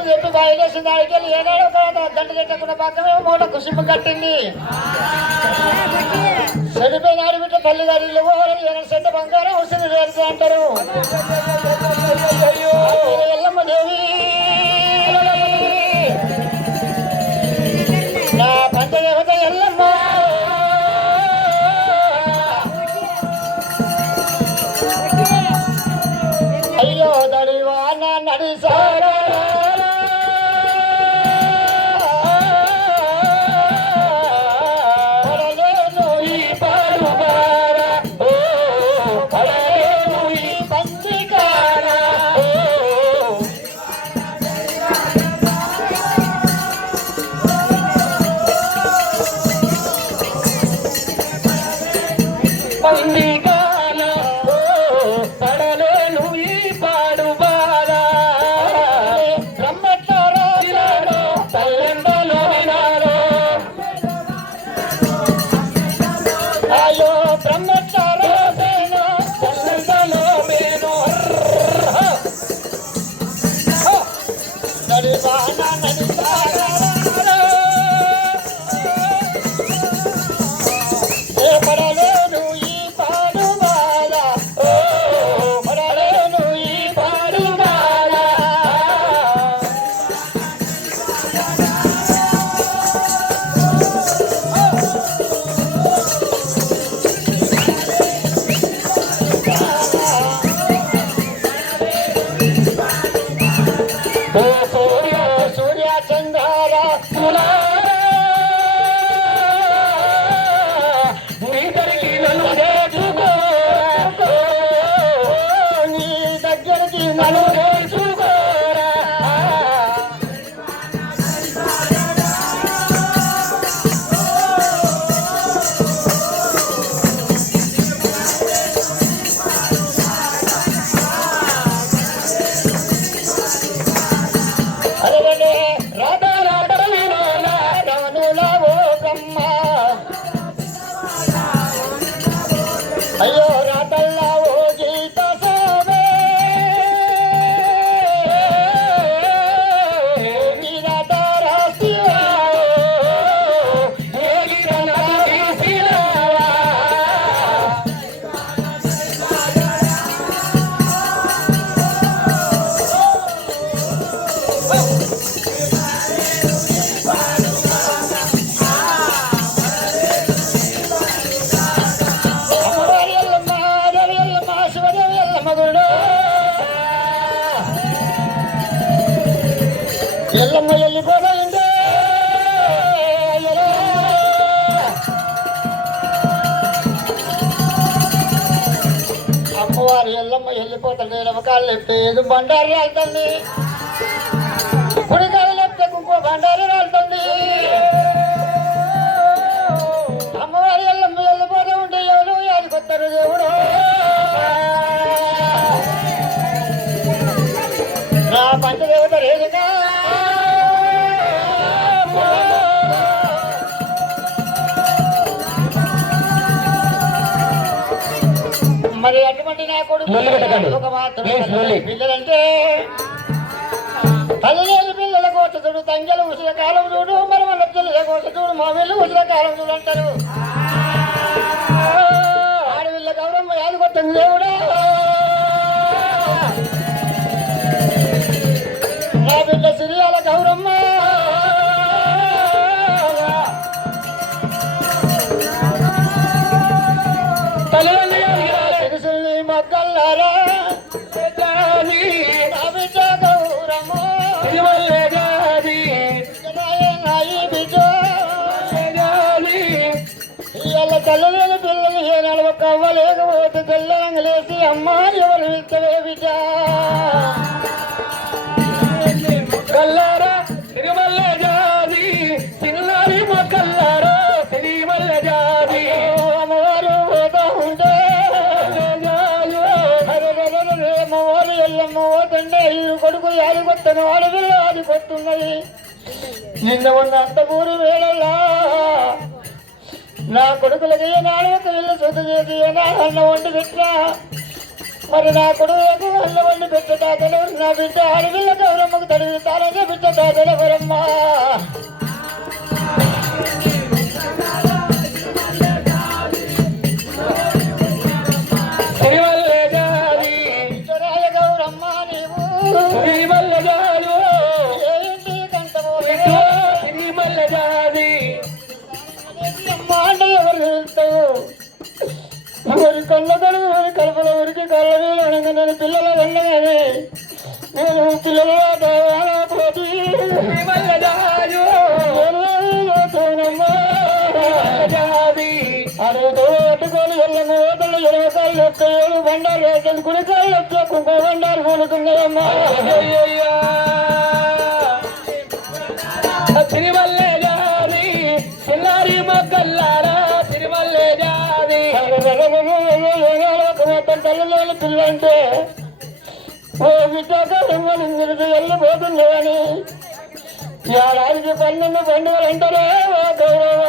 బుద్ధులు చెప్పి బయలుదేసిన దానికి వెళ్ళి ఏనాడు గంట చెట్టకుండా పక్కనే మూట కుసింపు కట్టింది. చనిపోయిన ఆడబిడ్డ తల్లి గారి ఏనాడు చెట్ట బంగారం వస్తుంది రేపు అంటారు. ఎల్లమ్మ దేవి నా పంచదేవత ఎల్లమ్మ అయ్యో దడివా నా నడిసారా అయ్యో రాతల్లా ఓ గీత సోమే నీరాత రాసివా ఏ గిరన తీసిలావా ఎల్లమ్మ వెళ్ళిపోయిందే అమ్మవారు ఎల్లమ్మ వెళ్ళిపోతాడు నమ్మకాలు లేపితే ఏదో బండారు రాలుతుంది కుడికాయలు లేపితే ఇంకో బండారు రాలుతుంది అమ్మవారు ఎల్లమ్మ వెళ్ళిపోతూ ఉంటే ఎవరు యాదికొస్తారు దేవుడు నా పంచదేవత రేణుకా మరి అటువంటి నా కొడుకు ఒక మాత్రం పిల్లలంటే తల్లిలేని పిల్లల కోత చూడు తంగలు ఉసిర కాలం చూడు మరి వాళ్ళ పిల్లల కోత చూడు మా వీళ్ళు ఉసిర కాలం చూడు అంటారు ఆడవిల్ల గౌరమ్మ యాదికొస్తుంది దేవుడా నా బిడ్డ సిరియాల గౌరమ్మ తెలుసుని మొక్కల్లారా నా బిడ్డ గౌరమ్మ ఇవాళ తల్లిలేని పిల్లలు ఏనాడు ఒక అవ్వలేకపోతే తెల్లంగలేసి అమ్మ ఎవరు ఇస్తవే బిడ్డ కల్లారా తిరుమల్ల జాతి చిన్నారి మొక్కల్లారా తిరుమల్ల జాతి అమ్మవారు పోతా ఉంటే అమ్మవారు ఎల్లమ్మ పోతుండే ఈ కొడుకు యాదికొత్తను ఆడపిల్ల ఆదికొస్తున్నది నిన్న ఉన్న అంతపూరు వేళల్లా నా కొడుకులకి ఏనాడు ఒక ఇల్లు శుద్ధ చేసి ఏనాడు అన్న వండి పెట్టినా మరి నా కొడుకు అన్న వండి పెట్టేటాకలు నా బిడ్డ ఆడపిల్ల గౌరమ్మకు తడిగి తానే తాతలవరమ్మా ఊరి కళ్ళగడు ఊరి కలుపుల ఊరికి కళ్ళ నేను పిల్లల వెళ్ళగానే నేను పిల్లల పోటీ అడుగుతూ పట్టుకొని వెళ్ళము ఓతలు 20 కాళ్ళు వస్తాయి బండారు వేసేది కుడి కాళ్ళు వచ్చే కుంకుమ బండారు కూలుతున్నాయమ్మా తిరుమల్లే జాది చిన్నారి మొగ్గల్లారా తిరుమల్లే జాది మొత్తం తల్లిలోని పిల్లంటే ఓ విద్యాకాలం వెళ్ళిపోతుంది అని ఏడాదికి 12 పండుగలు అంటారే ఓ గౌరవ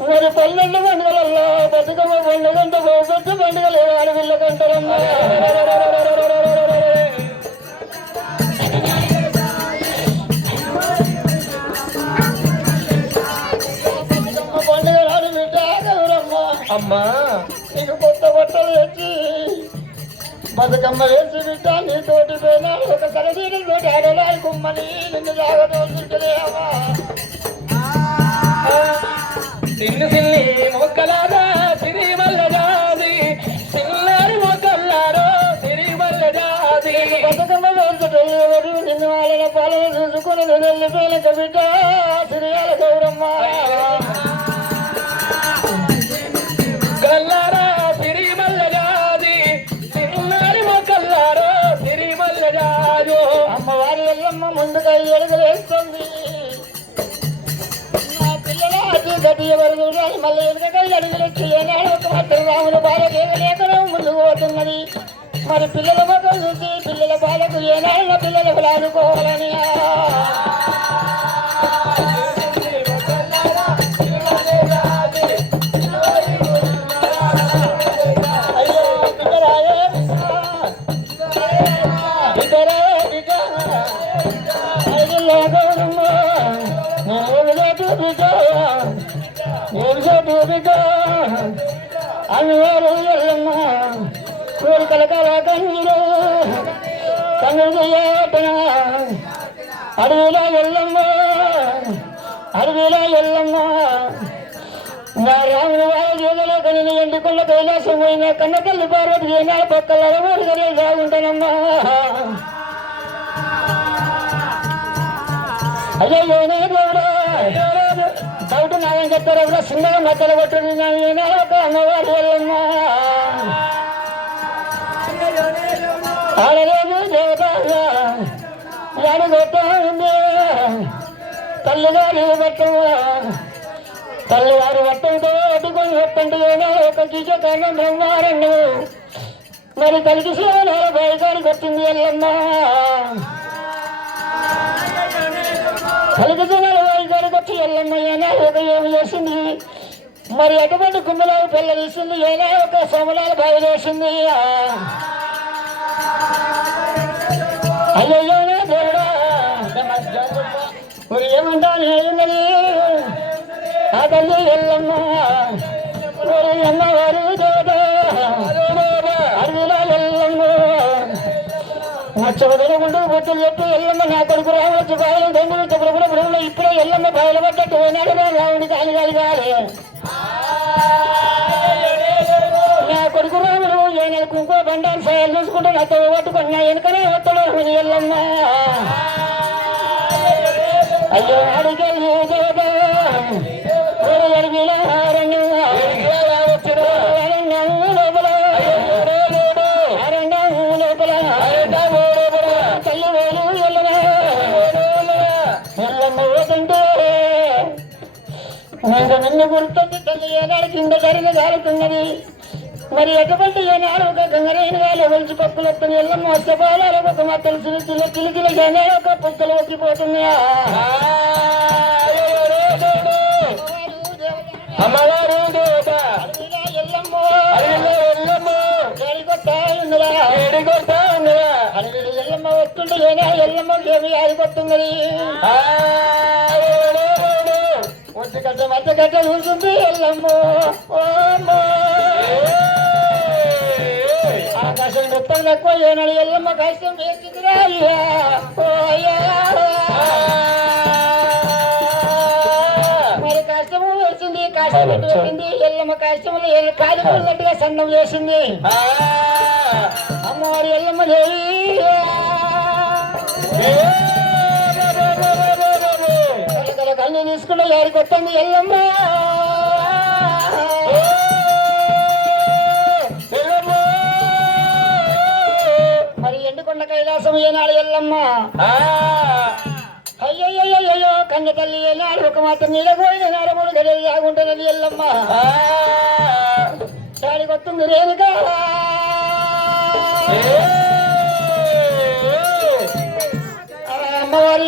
మరి 12 పండుగలలో బతుకమ్మ పండుగ అంటే పెద్ద పండుగలు ఆడపిల్లకంటారమ్మా పండుగ ఆడి బిడ్డ గౌరమ్మ అమ్మా నీకు కొత్త బట్టలు తెచ్చి బతుకమ్మ వేసి బిడ్డ నీతోటి పోయినా ఒక తలదీనితో ఆడలాడి కుమ్మని నిన్ను జాగ్రత్త అమ్మా సిల్లు సిల్లి మొక్కలారా సిరిమల్ల జాది సిల్లారి మొక్కలారో సిరిమల్ల జాది బతుకమ్మ వేసుకెళ్ళేవాడు నిన్ను వాళ్ళ పాలన చూసుకుని వెళ్ళిపోయిన బిడ్డ సిరియాల గౌరమ్మ కల్లారా సిరిమల్ల జాది సిల్లారి మొక్కలారో సిరిమల్ల జాదు అమ్మవారి ఎల్లమ్మ ముందుగా ఎడుగులేస్తుంది గట్టి ఎవరు మళ్ళీ వెనుకగా అడుగులొచ్చి ఏనాడు ఒక మాత్రం రాముల బాలకు ఏకలేకడం ముందుకు పోతున్నది మరి పిల్లల మొక్కలు చూసి పిల్లల బాలకు ఏనాడు పిల్లలకు ఆడుకోవాలని అయ్యో బిడ్డరాయే అన్నవారు ఎల్లమ్మ కోరికల కల కన్నులు కన్నులు అడవిలో ఎల్లమ్మ అడవిలో ఎల్లమ్మ నా రాముని వారి జీవలో కని ఎండుకున్న కైలాసం పోయిన కన్న తల్లి పార్వతి ఏనా పక్కల ఊరికనే సాగుంటానమ్మా అయ్యో దేవుడా డౌట్ నాయని చెప్తారు ఎవరో చిన్నగా మధ్యలో కొట్టింది ఒక అమ్మవారు వెళ్ళమ్మా ఆడలేదు దేవతగా యాని కొట్టా ఉంది తల్లిగారి పట్టమా తల్లిగారి పట్టంతో అడ్డుకొని పట్టండి ఏదో ఒక గీజ కారణం బ్రహ్మారండు మరి తల్లికి సేవలో బయగారికి వచ్చింది వెళ్ళమ్మా తల్లికి సేవలో బయగారికి వచ్చి వెళ్ళమ్మా ఏనా ఒక ఏమి చేసింది మరి అటువంటి కుమ్మలాలు పిల్ల తీసింది ఏనా ఒక సోమలాలు బావి చేసింది అయ్యయ్యోనే దేవుడా మరి ఏమంటాను ఏమున్నది ఆ తల్లి ఎల్లమ్మ అమ్మవారు దేవుడా అడవిలో ఎల్లమ్మ చదువుకుంటూ బొత్తులు చెప్పి ఎల్లమ్మ నా కొడుకు రావచ్చు బాయలు దొంగలు చెప్పుడు ఇప్పుడే ఎల్లమ్మ బాయలు పడ్డట్టు పోయినాడు రావుడి కాలి కాలి కాలి నా కొడుకు రాముడు నేను కుంకుమ బండాలు సాయాలు చూసుకుంటూ నాతో పట్టుకొని నా వెనుకనే వత్తడు ఎల్లమ్మ అయ్యో అడిగెళ్ళి అడవిలో లోపల లోపల తల్లి వేలు ఎల్లమ్మ పోతుంటే నేను నిన్ను గుర్తుంది తల్లి ఏనాడు కింద జరిగి జారుతున్నది మరి ఎటువంటి ఏనాడు ఒక గంగరైన వాళ్ళు ఒలిచి పప్పులు వస్తుంది ఎల్లమ్మ వస్తే బాలాలు ఒక మత్తలు చిలుకిల చిలుకిల ఏనాడు ఒక పుక్కలు ఒక్కిపోతున్నాయా అమ్మవారు దేవత ఎల్లమ్మ ఎల్లమ్మ ఏడికొట్టా ఉన్నదా ఏడికొట్టా ఉన్నదా అడవిలో ఎల్లమ్మ వస్తుంటే ఎల్లమ్మకి ఏమి ఆగిపోతుందని ఒంటి గంట మధ్య గంట చూస్తుంది ఎల్లమ్మ. ఆకాశం మొత్తం తక్కువ ఏనాడు ఎల్లమ్మ కష్టం వేసిందిరా అయ్యా. మరి కష్టము వేసింది, కష్టం పెట్టింది ఎల్లమ్మ. కష్టములు కాలి ఉన్నట్టుగా సన్నం చేసింది అమ్మవారి ఎల్లమ్మ దేవి. కళ్ళు తీసుకుంటే ఏడుకొస్తుంది ఎల్లమ్మ. మరి ఎండుకొండ కైలాసం ఏనాడు ఎల్లమ్మ. అయ్యయ్యో కన్న తల్లి ఏనాడు ఒక మాత్రం నీడపోయిన నరములు గడియలు లాగుంటున్నది ఎల్లమ్మ. ఏడుకొస్తుంది రేణుగా. అమ్మవారి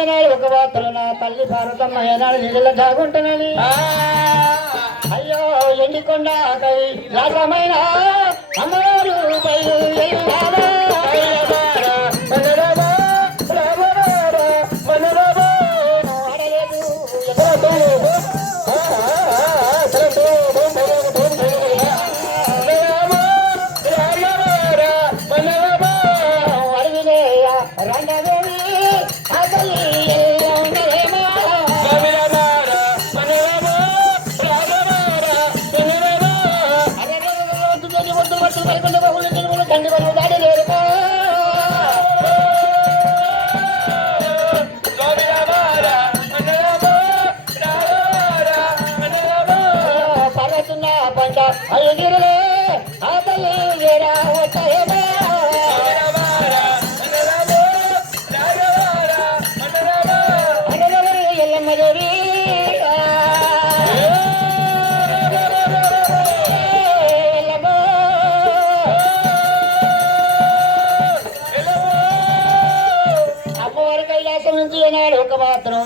ఏనాడు ఒక మాత్రం నా తల్లి పార్వతమ్మ ఏనాడు నీళ్ళ దాగుంటున్నది. అయ్యో ఎండికొండ రాజమైన అమ్మవారు ఒక మాత్రం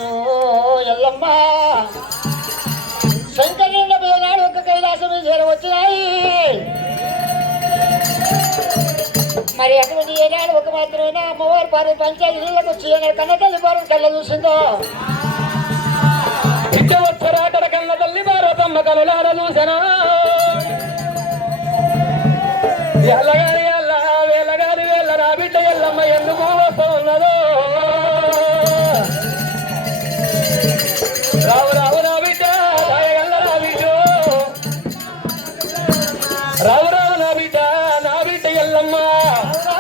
ఎల్లమ్మ శంకరుల ఏనాడు ఒక కైలాసం చేరవచ్చినాయి. మరి అటువంటి ఏనాడు ఒక మాత్రమేనా అమ్మవారి పార్వతి పంచాయతీ నీళ్ళకు వచ్చి ఏనాడు కన్న తల్లి పార్వతి కళ్ళ చూసిందో. వచ్చరాటల కన్న తల్లి పార్వతమ్మ కనులార చూసనా. ఎల్లగాని ఎల్ల వేలగాని వేళ్ళ నా బిడ్డ ఎల్లమ్మ ఎందుకు వస్తూ ఉన్నదో. రావు రావు నా బిడ్డ దాయగల్ల నా బిడ్డ. రావు రావు నా బిడ్డ ఎల్లమ్మ.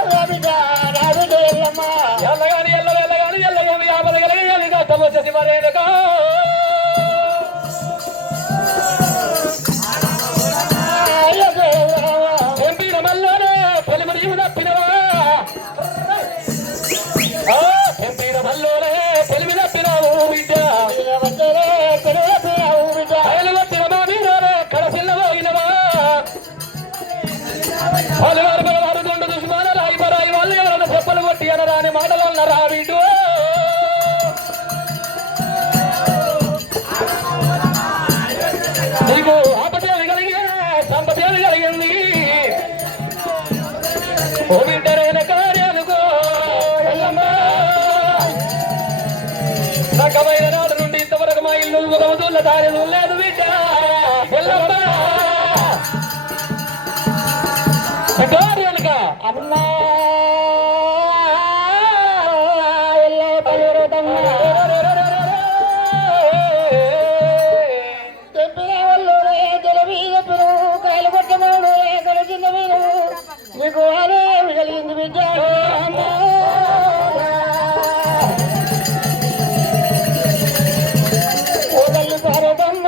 నా బిడ్డ ఎల్లమ్మ. ఎల్లగాని ఎల్ల వెళ్ళగాని ఎల్లగాని యాభై కలిగి కష్టం వచ్చేసి మరేనక. ఎంపిన మల్లోనే పొలిమని తప్పినవా. ఎంపిన మల్లోనే పొలిమి తప్పినావు బిడ్డ. వారు దొండ దుష్మానాలు అయిపోరాయి వాళ్ళు ఎవరైనా చెప్పలు కొట్టి అనరా అనే మాటలు అన్నారా వీడు. నీకు ఆపదేవి కలిగే సంపదేవి కలిగింది. ఓ బిడ్డరైన కార్యానుకో రకమైన నాడు నుండి ఇంతవరకు మా ఇల్లు ఒక వదుల దారి లేదు బిడ్డ ఎల్లమ్మ. అమ్మా తెప్పిన వాళ్ళు జల మీద కాయలు పట్టమాడు కలిసింద మీరు మీకు అదే కలిగింది బిడ్డ. ఓ తల్లి పార్వతమ్మ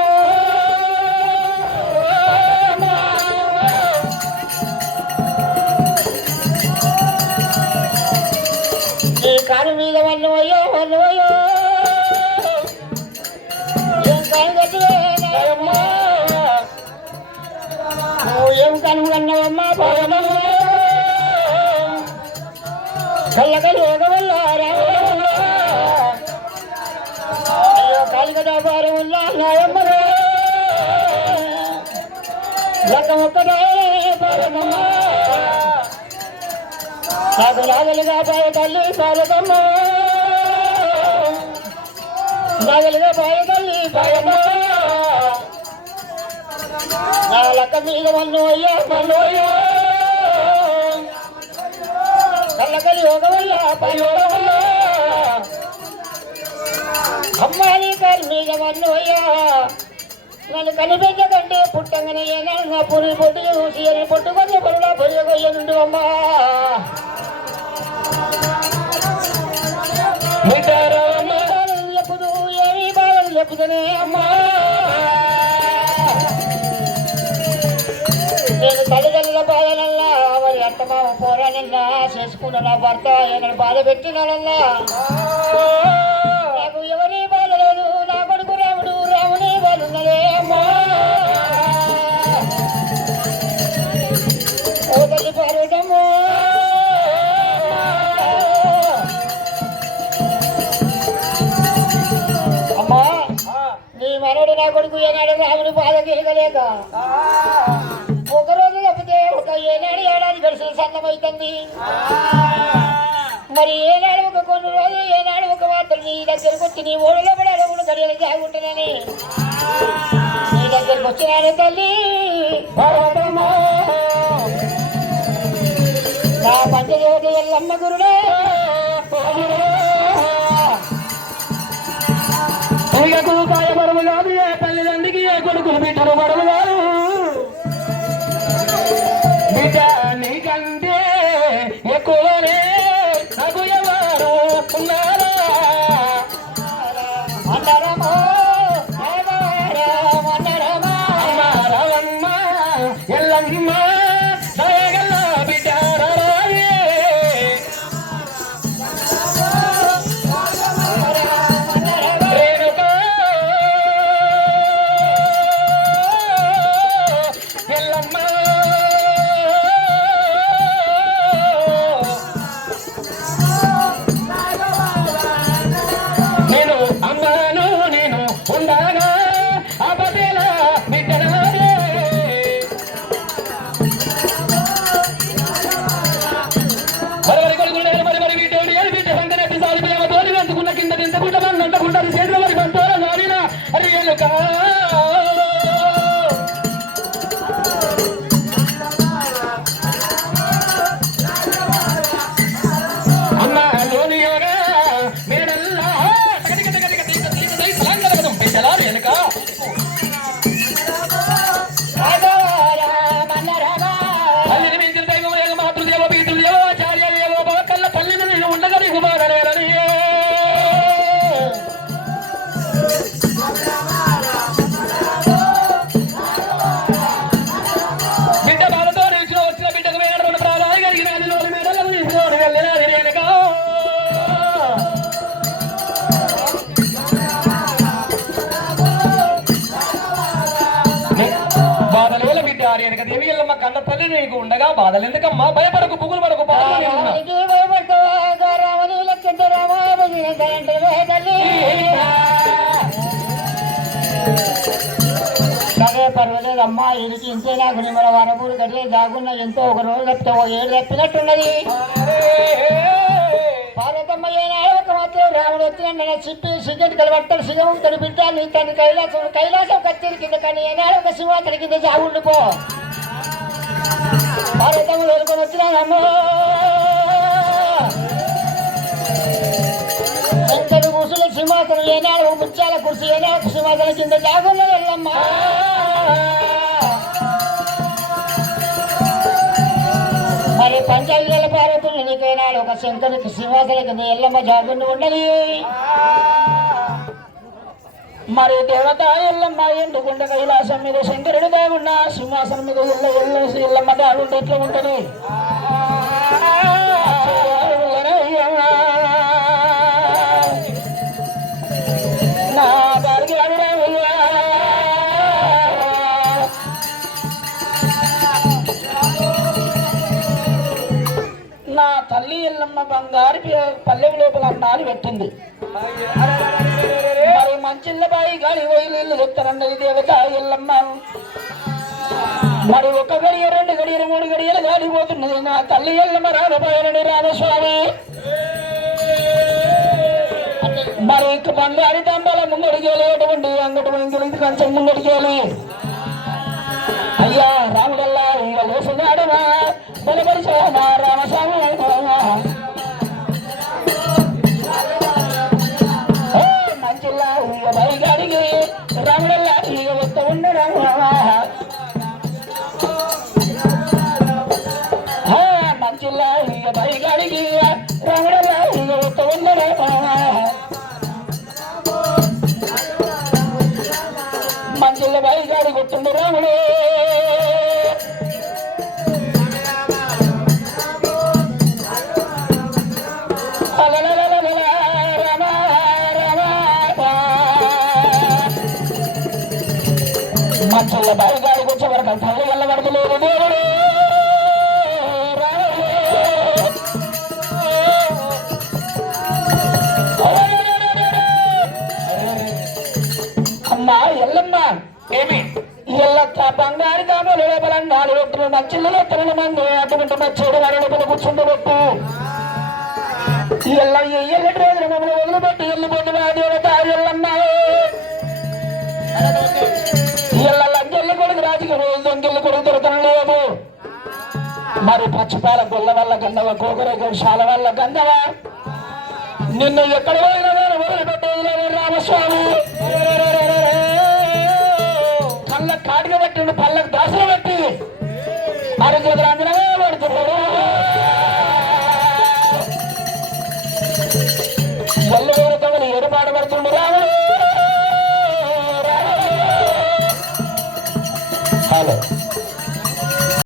కారు మీద వన్నవయ్యో ఏం కాను కట్టువేమ్మా. నువ్వు ఏం కను కన్నవమ్మా పాలనమ్మ. కళ్ళకలు ఒకవల్లారా అయ్యో కాలిక వ్యాపారం వల్ల నాయమ్మలో లక్క ఒక్కడే పాలనమ్మ. నాకు నాగలిగా బాయ తల్లి పాలకమ్మ నాగలిగా బాయ తల్లి పాలకమ్మ నా లక్క మీద మన్నోయ్యా మన్నోయ్యా కళ్ళకలి ఒక వల్ల పయోగ వల్ల అమ్మాయి గారి మీద మన్నోయ్యా నన్ను కనిపించకంటే పుట్టంగానే ఏనాడు నా పురి పొట్టు చూసి అని పొట్టుకొని పొరుడా పొయ్యగొయ్య నుండి అమ్మా చెప్పుదు ఏమీ బాధలు చెప్పుదనే అమ్మా నేను తల్లిదండ్రుల బాధనల్లా మరి అత్తమామ పోరానన్నా చేసుకున్న నా భర్త ఏమైనా బాధ పెట్టినానన్నా నాకు ఎవరి బాధ లేదు నా కొడుకు రాముడు రాముని బాధ ఉన్నదే అమ్మా ఓ తల్లి పార్వతమ్మో అమ్మా నీ మనోడు నా కొడుకు ఏనాడు రాముడి బాధ కేగలేక ఒకరోజు తప్పితే ఒక ఏనాడు ఏడాది గడిచిన సన్నమవుతుంది మరి ఏనాడు ఒక కొన్ని రోజులు ఏనాడు ఒక మాత్రం నీ దగ్గరకు వచ్చి నీ ఓడిలో కూడా అడుగులు గడియలు జాగుంటున్నాని నీ దగ్గరకు వచ్చినాను తల్లి నా పంచదేవత ఎల్లమ్మ గురుడే కాయ మరువు కాదు ఏ తల్లిదండ్రికి ఏ కొడుకులు బిడ్డలు మరువు కాదు బిడ్డ నీకంటే ఎక్కువనే నాకు ఎవరు ఉన్నారా అన్నారమ్మా అన్నారమ్మా అన్నారమ్మ ఎల్లమ్మ దయగల్ల బిడ్డ కన్న తల్లి నీకు ఉండగా బాధలు ఎందుకమ్మా భయపడకు పువ్వులు పడకు సరే పర్వాలేదమ్మా ఇది ఇంతే నాకు నిమ్మల వరపూరు గడియ జాగున్నా ఎంతో ఒక రోజు తప్పితే ఒక ఏడు తప్పినట్టున్నది పార్వతమ్మ ఏనాడు ఒక మాత్రం రాముడు వచ్చిన చిప్పి సిగరెట్ కలబట్టలు సిగము తన బిడ్డ నీ తన కైలాసం కత్తిరి కింద కానీ ఏనాడు ఒక సింహాసన కింద జాగుండిపో పార్వతమ్మ వేలుకొని వచ్చినానమ్మో ఎంతటి కుర్సులు సింహాసనం ఏనాడు ఒక ముత్యాల కుర్చీ ఏనాడు సింహాసనం కింద జాగున్నా వెళ్ళమ్మా మరి పంచాయతీల పార్వతులు నీకైనాడు ఒక శంకరునికి సింహాసన కింద ఎల్లమ్మ జాగుండి ఉండని మరి దేవత ఎల్లమ్మ ఎందుకుంటే కైలాసం మీద శంకరుడు దాగున్నా సింహాసనం మీద ఎల్లమ్మ దాగుంటే ఎట్లా ఉంటుంది నా దారికి నా తల్లి ఎల్లమ్మ బంగారు పల్లెం లోపల అన్నాలు పెట్టింది మరి మంచిళ్ళ బాయి గాలి పోయి నీళ్ళు చెప్తారన్నది దేవత ఎల్లమ్మ మరి ఒక గడియ 2 గడియలు 3 గడియలు గాలిపోతున్నది నా తల్లి ఎల్లమ్మ రామపాయనని రామస్వామి మరి బంగారి తంబాల ముంగడికేలి ఎటువంటి అంగటి వెంకలి కొంచెం ముంగడికేలి అయ్యా రాముడల్లా ఇక లేసున్నాడమా బలపరిచామా రామస్వామి మంచిల్లా ఇక బైగాడికి రాముడల్లా ఇక వస్తూ ఉండడా మంచిల్లా ఇక బైగాడికి రాముడల్లా ఇక వస్తూ ఉండడా మంచిల్ల బైగాడి గుర్తుండు రాముడు మంచిల్ల బైగాడికి వచ్చే వరకు తల్లి వల్ల పడతలేదు దేవుడు అమ్మా ఎల్లమ్మ ఏమి ఎల్లక్క బంగారు కామలు లోపలన్నాడు ఎత్తులు మచ్చిళ్ళలో తిరగ మంది అటువంటి మచ్చేడు వారి కూర్చుండబెట్టు ఎల్లటి రోజున మమ్మల్ని వదిలిపెట్టి వెళ్ళిపోతున్నా దేవత ఎల్లమ్మ ఎల్ల లంకెళ్ళి కొడుకు రాజుకి రోజు దొంగెళ్ళి కొడుకు దొరకడం లేదు మరి పచ్చిపాల గొల్ల వల్ల గంధవ కోకర గోశాల వల్ల గంధవ నిన్ను ఎక్కడ పోయినా వదిలిపెట్టేది లేదు రామస్వామి కళ్ళ కాటిగా పట్టిండు పళ్ళకు దాసలు పెట్టి అరచేతులు అంజనమే పడుతున్నాడు ఎల్లవేరుతో ఏడుపాటు పడుతుండు రాముడు హలో